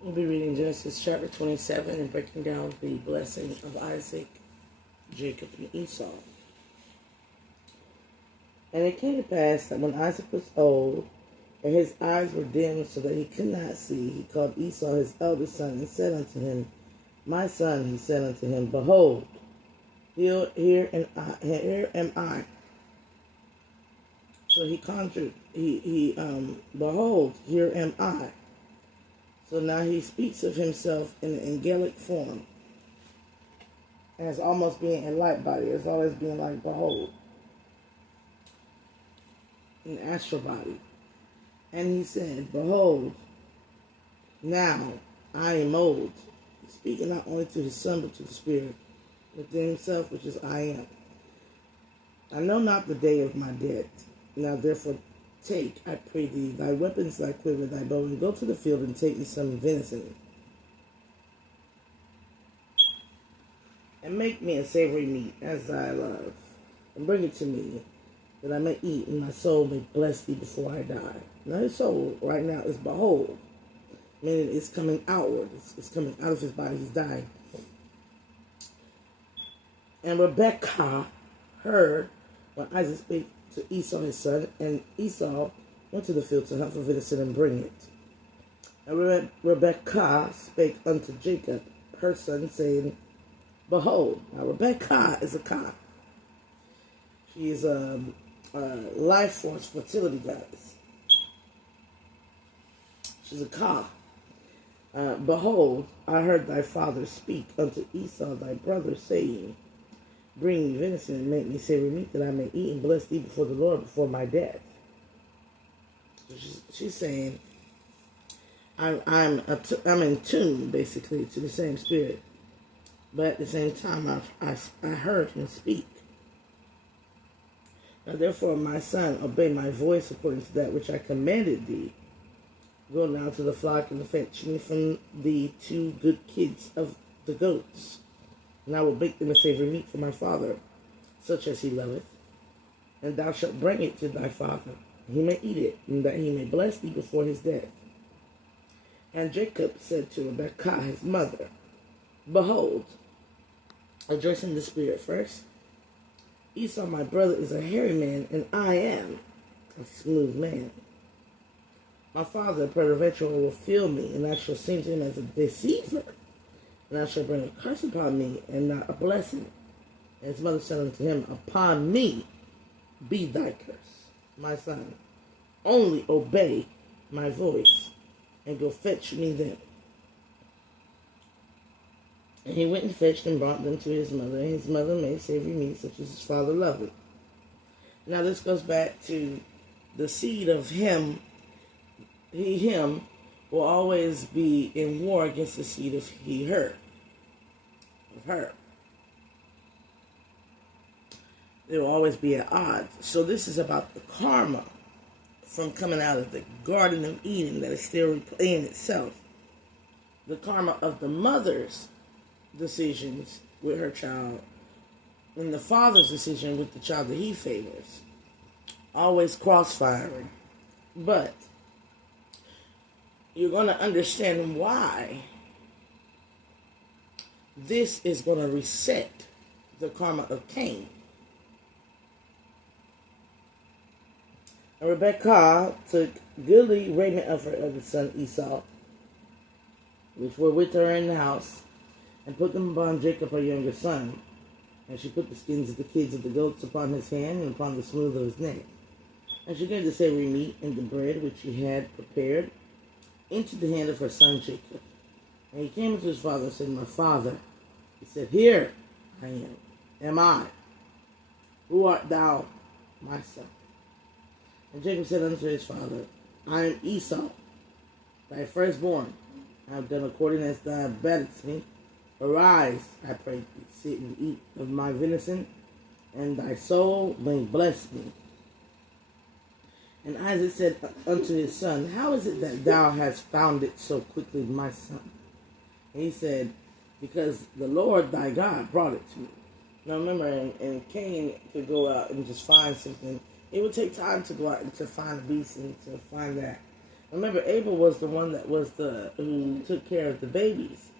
We'll be reading Genesis chapter 27 and breaking down the blessing of Isaac, Jacob, and Esau. And it came to pass that when Isaac was old, and his eyes were dim so that he could not see, he called Esau his eldest son, and said unto him, My son, he said unto him, Behold, here am I. So he conjured, behold, here am I. So now he speaks of himself in an angelic form, as almost being a light body, as always being like, behold, an astral body. And he said, Behold, now I am old, speaking not only to his son, but to the Spirit, within himself, which is I am. I know not the day of my death. Now therefore take, I pray thee, thy weapons, thy quiver, thy bow, and go to the field and take me some venison, and make me a savory meat, as I love, and bring it to me, that I may eat, and my soul may bless thee before I die. Now his soul right now is behold, meaning it's coming outward, it's coming out of his body, he's dying. And Rebekah heard when Isaac spake to Esau his son, and Esau went to the field to hunt for venison and bring it. And Rebekah spake unto Jacob her son, saying, Behold, now Rebekah is a Ka. She is a life force fertility goddess. She's a Ka. Behold, I heard thy father speak unto Esau thy brother, saying, Bring me venison and make me savory meat, that I may eat and bless thee before the Lord before my death. So she's saying, I'm in tune, basically, to the same spirit. But at the same time, I heard him speak. Now therefore, my son, obey my voice according to that which I commanded thee. Go now to the flock and fetch me from the 2 good kids of the goats. And I will bake them a savory meat for my father, such as he loveth. And thou shalt bring it to thy father, he may eat it, and that he may bless thee before his death. And Jacob said to Rebekah his mother, Behold, addressing the spirit first, Esau my brother is a hairy man, and I am a smooth man. My father peradventure will feel me, and I shall seem to him as a deceiver. And I shall bring a curse upon me, and not a blessing. And his mother said unto him, Upon me be thy curse, my son. Only obey my voice, and go fetch me them. And he went and fetched and brought them to his mother, and his mother made savory meat, such as his father loved. Now this goes back to the seed of him. Him will always be in war against the seed of her. They will always be at odds. So this is about the karma from coming out of the Garden of Eden that is still replaying itself. The karma of the mother's decisions with her child, and the father's decision with the child that he favors. Always crossfiring. But you're going to understand why this is going to reset the karma of Cain. And Rebekah took goodly raiment of her eldest son Esau, which were with her in the house, and put them upon Jacob her younger son. And she put the skins of the kids of the goats upon his hand and upon the smooth of his neck. And she gave the savory meat and the bread which she had prepared into the hand of her son Jacob. And he came to his father and said, My father. He said, Here I am I. Who art thou, my son? And Jacob said unto his father, I am Esau, thy firstborn. I have done according as thou badest me. Arise, I pray thee, sit and eat of my venison, and thy soul may bless me. And Isaac said unto his son, How is it that thou hast found it so quickly, my son? And he said, Because the Lord thy God brought it to me. Now remember, and Cain could go out and just find something. It would take time to go out and to find a beast and to find that. Remember, Abel was the one that was the who took care of the babies,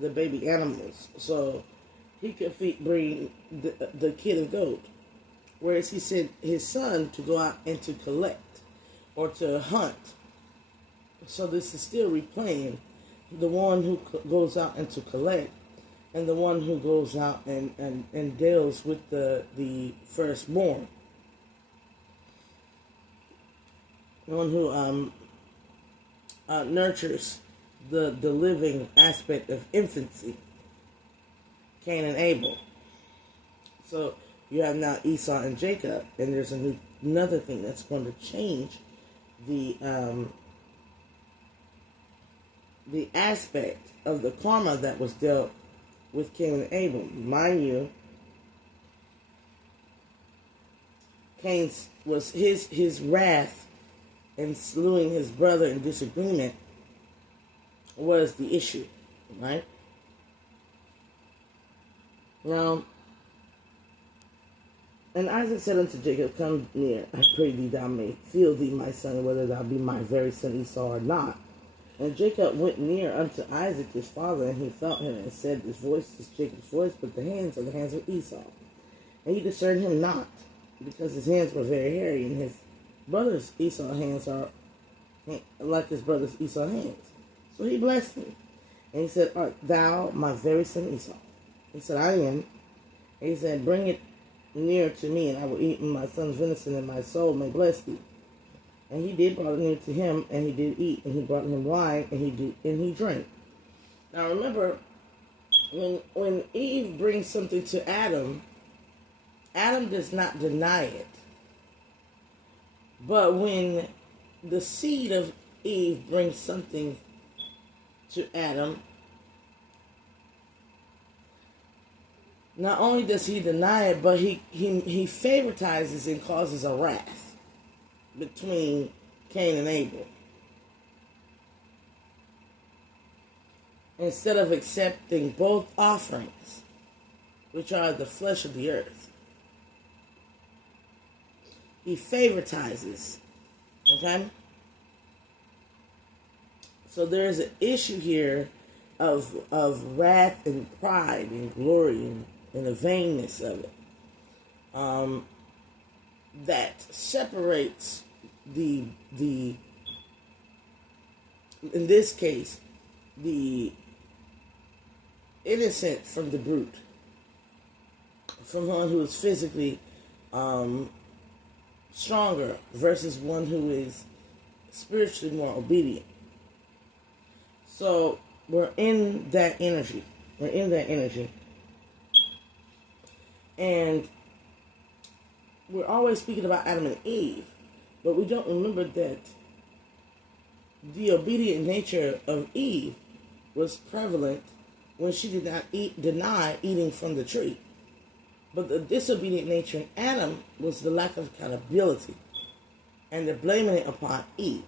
the baby animals. So he could bring the kid of gold. Whereas he sent his son to go out and to collect or to hunt. So this is still replaying the one who goes out and to collect and the one who goes out and deals with the firstborn. The one who nurtures the living aspect of infancy. Cain and Abel. So you have now Esau and Jacob, and there's another thing that's going to change the aspect of the karma that was dealt with Cain and Abel. Mind you, Cain's was his wrath in slewing his brother in disagreement was the issue, right? Now, and Isaac said unto Jacob, Come near, I pray thee, thou may feel thee, my son, whether thou be my very son Esau or not. And Jacob went near unto Isaac his father, and he felt him, and said, This voice is Jacob's voice, but the hands are the hands of Esau. And he discerned him not, because his hands were very hairy, and his brother's Esau hands are like his brother's Esau hands. So he blessed him. And he said, Art thou my very son Esau? He said, I am. And he said, Bring it near to me, and I will eat my son's venison, and my soul may bless thee. And he did brought it near to him, and he did eat, and he brought him wine, and he drank. Now remember, when Eve brings something to Adam, Adam does not deny it. But when the seed of Eve brings something to Adam, not only does he deny it, but he favoritizes and causes a wrath between Cain and Abel. Instead of accepting both offerings, which are the flesh of the earth, he favoritizes. Okay? So there's an issue here of wrath and pride and glory and the vainness of it. That separates the in this case the innocent from the brute, from one who is physically stronger versus one who is spiritually more obedient. So we're in that energy. And we're always speaking about Adam and Eve, but we don't remember that the obedient nature of Eve was prevalent when she did not deny eating from the tree. But the disobedient nature in Adam was the lack of accountability and the blaming it upon Eve.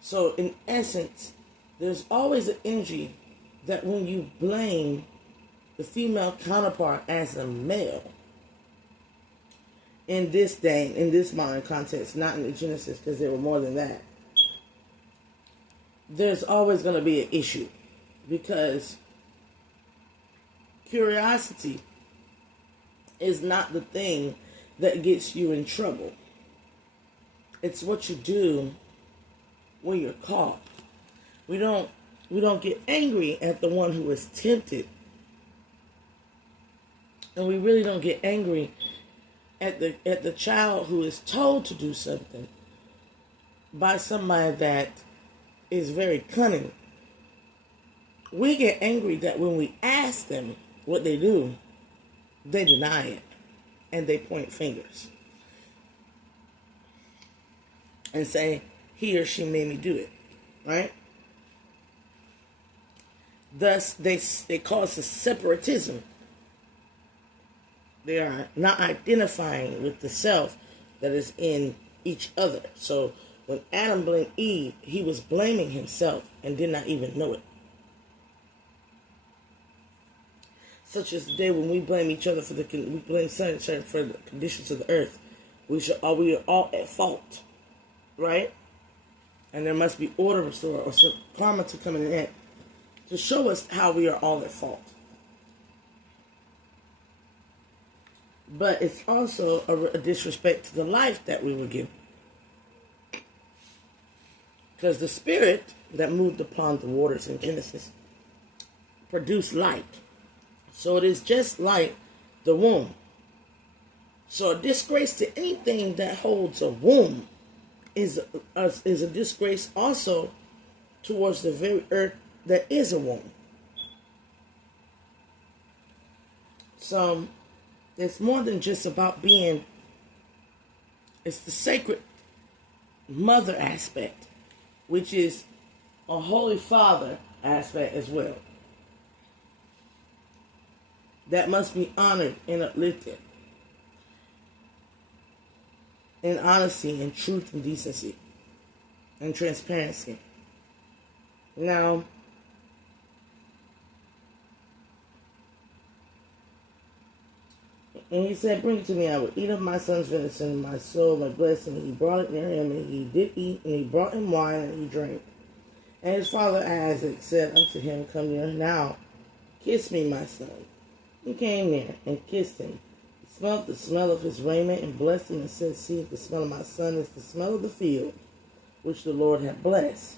So in essence, there's always an energy that when you blame the female counterpart as a male, in this day, in this modern context, not in the Genesis, because there were more than that, there's always going to be an issue, because curiosity is not the thing that gets you in trouble. It's what you do when you're caught. We don't get angry at the one who is tempted, and we really don't get angry at the child who is told to do something by somebody that is very cunning. We get angry that when we ask them what they do, they deny it and they point fingers and say he or she made me do it, right? Thus, they cause a separatism. They are not identifying with the self that is in each other. So when Adam blamed Eve, he was blaming himself and did not even know it. Such as the day when we blame each other we blame each other for the conditions of the earth. We are all at fault, right? And there must be order restored, or karma to come in the end, to show us how we are all at fault. But it's also a disrespect to the life that we were given. Because the spirit that moved upon the waters in Genesis produced light. So it is just like the womb. So a disgrace to anything that holds a womb is a disgrace also towards the very earth that is a womb. So it's more than just about being, it's the sacred mother aspect, which is a holy father aspect as well. That must be honored and uplifted in honesty and truth and decency and transparency. Now, and he said, bring it to me, I will eat of my son's venison, my soul, my blessing. He brought it near him, and he did eat, and he brought him wine, and he drank. And his father Isaac said unto him, come near now, kiss me, my son. He came near and kissed him. He smelled the smell of his raiment, and blessed him, and said, see, the smell of my son is the smell of the field, which the Lord hath blessed.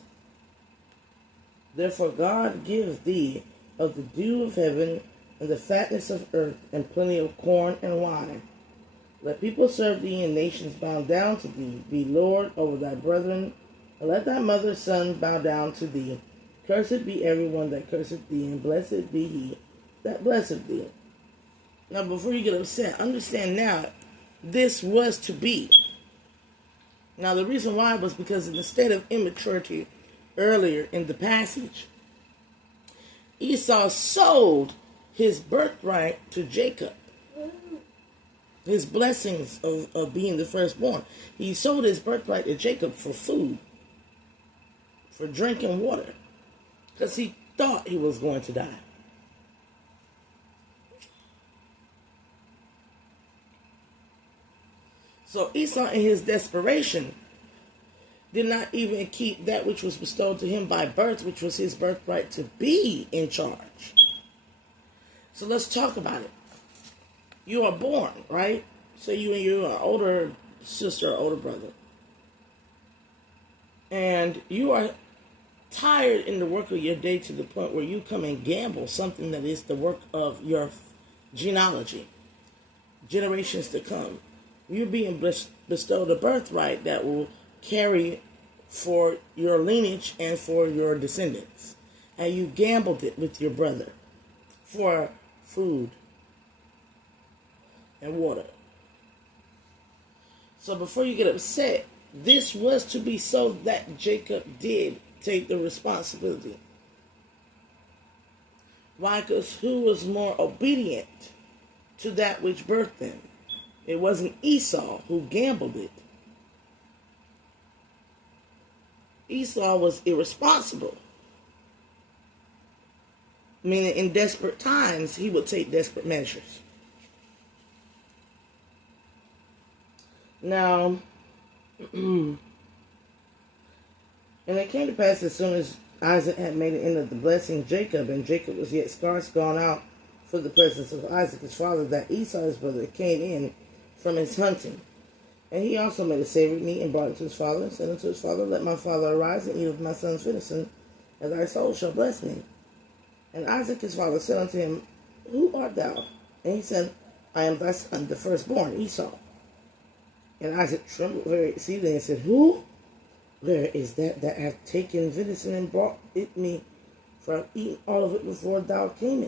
Therefore God give thee of the dew of heaven, and the fatness of earth, and plenty of corn and wine. Let people serve thee, and nations bow down to thee. Be Lord over thy brethren, and let thy mother's sons bow down to thee. Cursed be everyone that curseth thee, and blessed be he that blesseth thee. Now, before you get upset, understand now, this was to be. Now, the reason why was because in the state of immaturity earlier in the passage, Esau sold his birthright to Jacob. His blessings of being the firstborn. He sold his birthright to Jacob for food, for drinking water, because he thought he was going to die. So Esau, in his desperation, did not even keep that which was bestowed to him by birth, which was his birthright to be in charge. So let's talk about it. You are born, right? So you and your older sister or older brother. And you are tired in the work of your day to the point where you come and gamble something that is the work of your genealogy, generations to come. You're being bestowed a birthright that will carry for your lineage and for your descendants. And you gambled it with your brother for food and water. So before you get upset, this was to be so that Jacob did take the responsibility. Why? Because who was more obedient to that which birthed them? It wasn't Esau who gambled it. Esau was irresponsible. Meaning in desperate times, he would take desperate measures. Now, and it came to pass as soon as Isaac had made an end of the blessing Jacob, and Jacob was yet scarce gone out for the presence of Isaac his father, that Esau his brother came in from his hunting. And he also made a savory meat and brought it to his father, and said unto his father, let my father arise and eat of my son's venison, and thy soul shall bless me. And Isaac his father said unto him, who art thou? And he said, I am thy son, the firstborn, Esau. And Isaac trembled very exceedingly and said, who? Where is that hath taken venison and brought it me? For I have eaten all of it before thou camest.